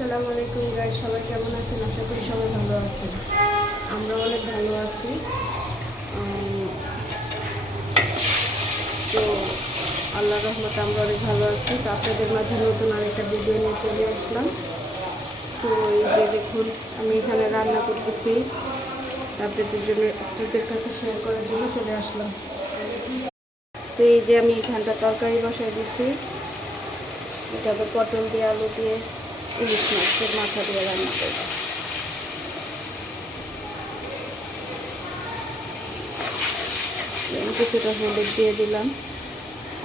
আসসালামু আলাইকুম গাইস, সবাই কেমন আছেন? আশা করি সবাই ভালো আছেন। আমরা অনেক ভালো আছি। তো আল্লাহর রহমতে আমরা অনেক ভালো আছি। তো আপনাদের মাঝে নতুন আরেকটা ভিডিও নিয়ে চলে আসলাম। তো এই যে দেখুন, আমি এখানে রান্না করতেছি, আপনাদের কাছে শেয়ার করার জন্য চলে আসলাম। তো এই যে আমি এখানটা তরকারি বসাই দিচ্ছি, এটাতে পটল দিয়ে আলু দিয়ে ইলিশ মাছের মাথা দিয়ে রান্না করবো। কিছুটা হলুদ দিয়ে দিলাম,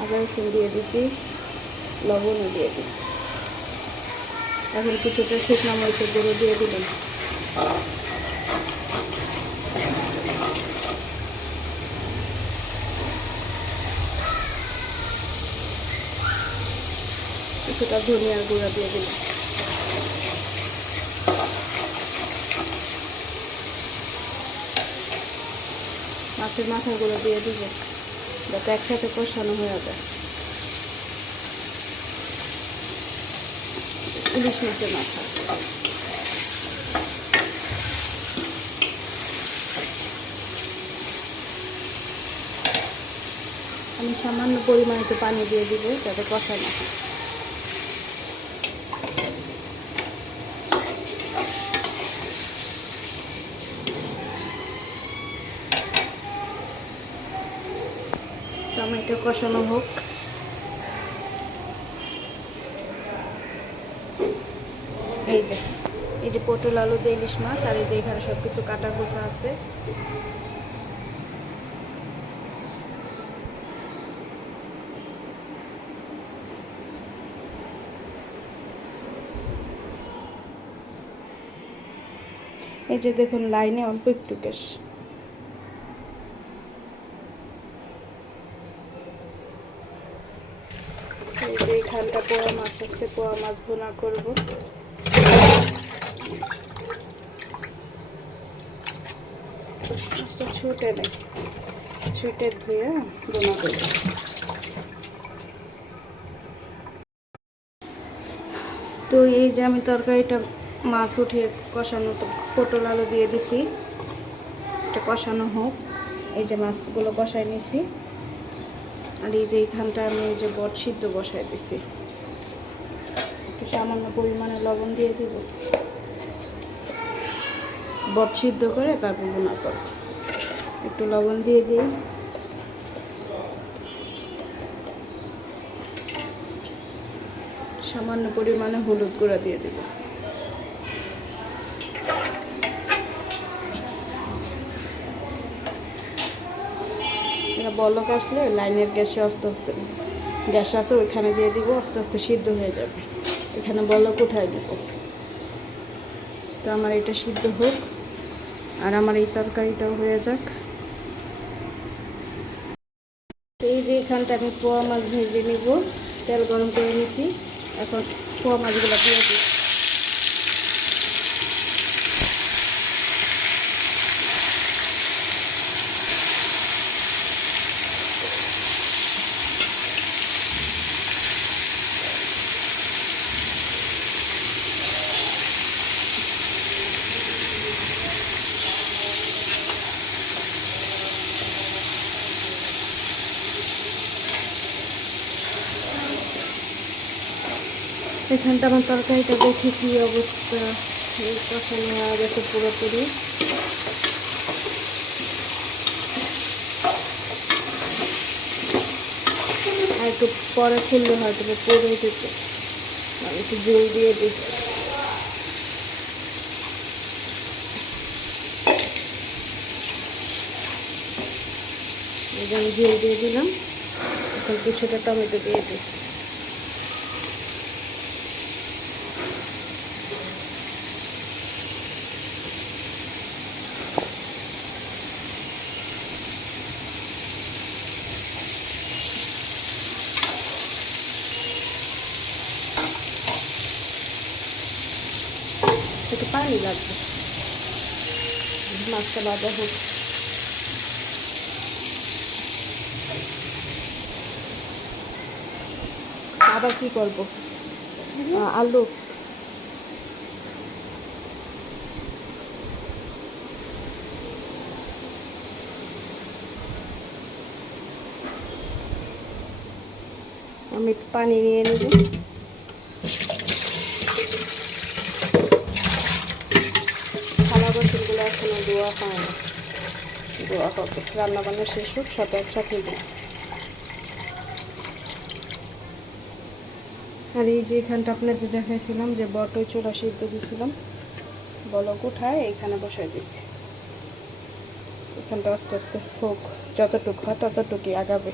আদা রসুন দিয়ে দিচ্ছি, লবণও দিয়ে দিচ্ছি। এখন কিছুটা শুকনো মরিচের গুঁড়ো দিয়ে দিলাম। কিছুটা ধনিয়ার গুঁড়া দিয়ে দিলাম। মাছের মাথাগুলো দিয়ে দিব, যাতে একসাথে কষানো হয়ে যায়। ইলিশ মাছের মাথা আমি সামান্য পরিমাণে একটু পানি দিয়ে দিব, যাতে কষানো হয়। টমেটো কষানো হোক। এই যে পটল আলু দিয়ে ইলিশ মাছ, আর এই যে এখানে সব কিছু কাটা কুচা আছে। এই যে দেখুন, লাইনে অল্প একটু গ্যাস। এই যে এখানটা পোয়া মাছ আছে, পোয়া মাছ ভুনা করবো। মাছটা ছুটে নেই, ছুটে ধুয়ে ভুনা করবো। তো এই যে আমি তরকারিটা মাছ উঠিয়ে কষানো, তো পটল আলু দিয়ে দিছি, এটা কষানো হোক। এই যে মাছগুলো কষাই নিছি, আর এই যে এইখানটা আমি এই যে বট সিদ্ধ বসাই দিছি। একটু সামান্য পরিমাণে লবণ দিয়ে দিব, বট সিদ্ধ করে তারপর ভুনা করব। একটু লবণ দিয়ে দিই, সামান্য পরিমাণে হলুদ গুঁড়া দিয়ে দিব। বলক আসলে লাইনের গ্যাসে আস্তে আস্তে গ্যাস আছে ওইখানে দিয়ে দিব, আস্তে আস্তে সিদ্ধ হয়ে যাবে। এখানে বলক উঠাই দিব। তো আমার এটা সিদ্ধ হোক, আর আমার এই তরকারিটাও হয়ে যাক। এই যে এখানটা আমি পোয়া মাছ ভেজে নিব, তেল গরম করে নিচ্ছি। এখন পোয়া মাছগুলো দিয়ে দিই। এখানটা আমার তরকারিটা দেখি কি অবস্থা, এই কষানো হয়ে গেছে পুরোপুরি। আর একটু পরে খুললে হয়তো পুরো যেত, একটু জল দিয়ে দিই। এই যে আমি ঝোল দিয়ে দিলাম, এখন কিছুটা টমেটো দিয়ে দিই। একটু পানি লাগবে, মাছটা ভাজা হোক। আবার কি করব, আলু আমি একটু পানি নিয়ে নেব। থালা বাসনগুলো এখনো ধোয়া হয় না, ধোয়া হবে। রান্নাবান্না শেষ হোক, সাথে একসাথে দিই। আর এই যে এখানটা আপনাদের দেখাইছিলাম যে বটই চোরা সিদ্ধ দিয়েছিলাম, বলক উঠায় এইখানে বসাই দিছি। এখানটা আস্তে আস্তে হোক, যতটুকু হয় ততটুকুই আগাবে।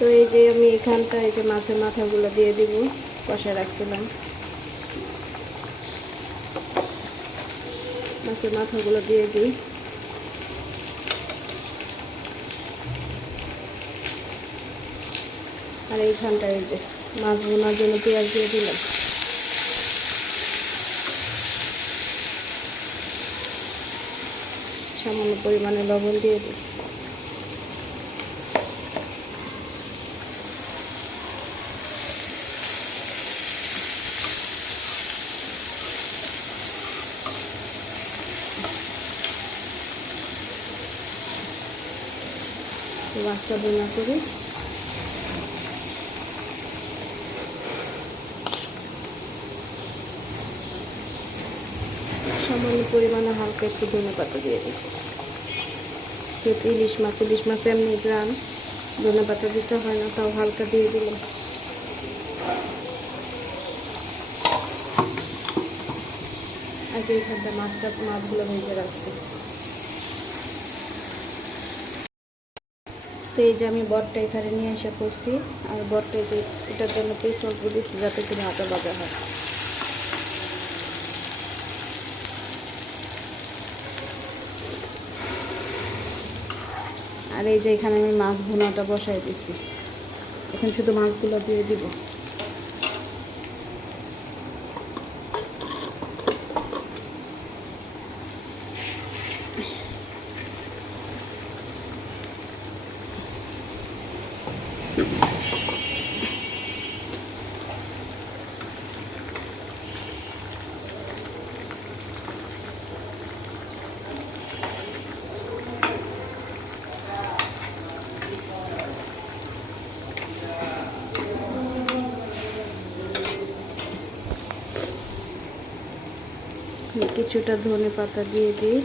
তো এই যে আমি এখানটা এই যে মাছের মাথাগুলো দিয়ে দিব, কষা রাখছিলাম। মাছের মাথাগুলো দিয়ে দিই। আর এইখানটায় এই যে মাছ বোনার জন্য পেঁয়াজ দিয়ে দিলাম। সামান্য পরিমাণে লবণ দিয়ে দিই। মাছটা বোনা করি। সামান্য পরিমাণে হালকা একটু ধনেপাতা দিয়ে দিই। যেহেতু ইলিশ মাছ এমনি গ্রাম, ধনেপাতা দিতে হয় না, তাও হালকা দিয়ে দিলাম। আর যে এখানটা মাছগুলো ভেজে রাখছি। তো এই যে আমি বটটা এখানে নিয়ে এসে করছি। আর বটটা যে এটার জন্য পেস্ট অল্প দিচ্ছি, যাতে একটু ভাজা ভাজা হয়। আর এই যে এখানে আমি মাছ ভুনাটা বসাই দিচ্ছি। এখন শুধু মাছগুলো দিয়ে দিব। কিছুটা ধনে পাতা দিয়ে দিই।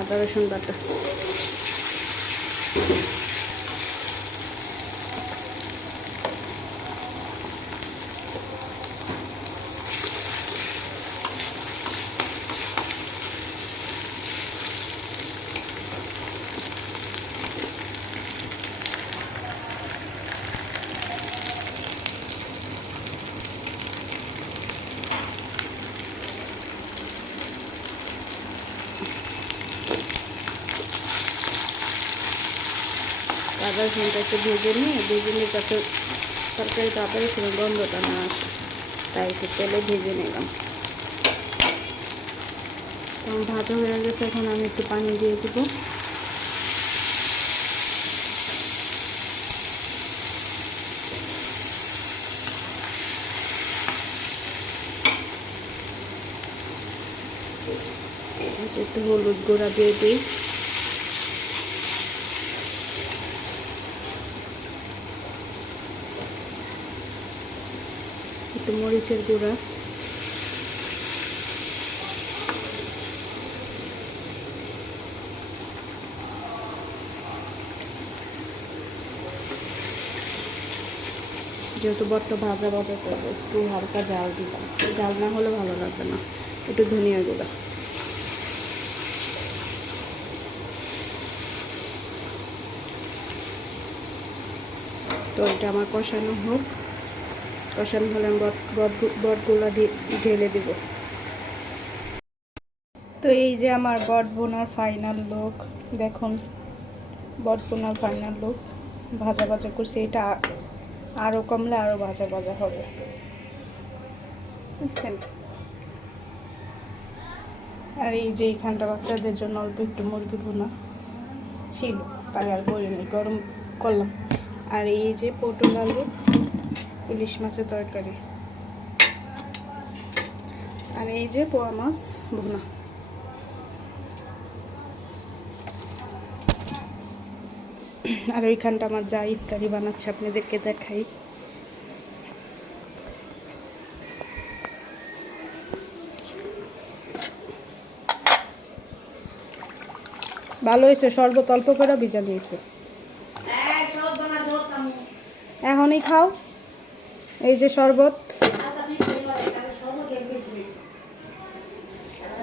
আদা রসুন বাটা। আদা রসুনটা একটু ভেজে নিয়ে যাতে তরকারি তাড়াতাড়ি কোনো গন্ধটা না আসে, তাই একটু তেলে ভেজে নিলাম। তখন ভাজা হয়ে গেছে, এখন আমি একটু পানি দিয়ে দেবো। একটু হলুদ গুঁড়া দিয়ে দিই। একটু মরিচের গুঁড়া। যেহেতু বটটা ভাজা ভাজা করবো, একটু হালকা জাল দিলাম, জাল না হলে ভালো লাগবে না। একটু ধনিয়া গুঁড়া, তো এটা আমার কষানো হোক। কষানো হলে আমি বটগুলো ঢেলে দিব। তো এই যে আমার বট বোনার ফাইনাল লুক, দেখুন বট বোনার ফাইনাল লুক। ভাজা ভাজা করছি, এটা আরও কমলে আরও ভাজা ভাজা হবে, বুঝছেন। আর এই যে এইখানটা বাচ্চাদের জন্য অল্প একটু মুরগি ভুনা ছিল, তাই আর বলিনি, গরম করলাম। আর এই যে পটল আলু ইলিশ মাছের তরকারি, আর এই যে পোয়া মাছ ভুনা। আর ওইখানটা আমার যা ইফতারি বানাচ্ছে আপনাদেরকে দেখাই। ভালো হয়েছে, শরবত অল্প করে ভিজানো হয়েছে। এখনই খাও, এই যে শরবত,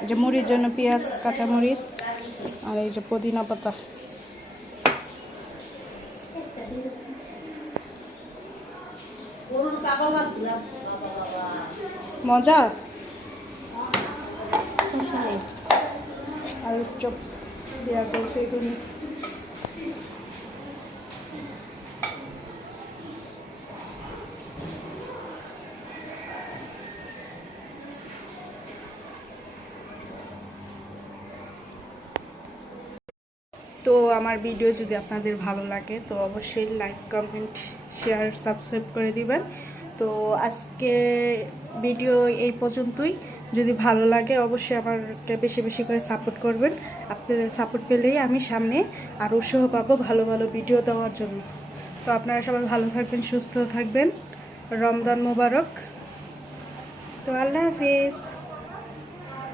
যে মুড়ির জন্য পেঁয়াজ কাঁচামরিচ, আর এই যে পুদিনা পাতা। মজা আর চপ দেওয়া করতে এগুলি। তো আমার ভিডিও যদি আপনাদের ভালো লাগে তো অবশ্যই লাইক কমেন্ট শেয়ার সাবস্ক্রাইব করে দিবেন। তো আজকে ভিডিও এই পর্যন্তই। যদি ভালো লাগে অবশ্যই আমাকে বেশি বেশি করে সাপোর্ট করবেন। আপনাদের সাপোর্ট পেলেই আমি সামনে আরও উৎসাহ পাবো ভালো ভালো ভিডিও দেওয়ার জন্য। তো আপনারা সবাই ভালো থাকবেন, সুস্থ থাকবেন। রমজান মোবারক। তো আল্লাহ হাফিজ।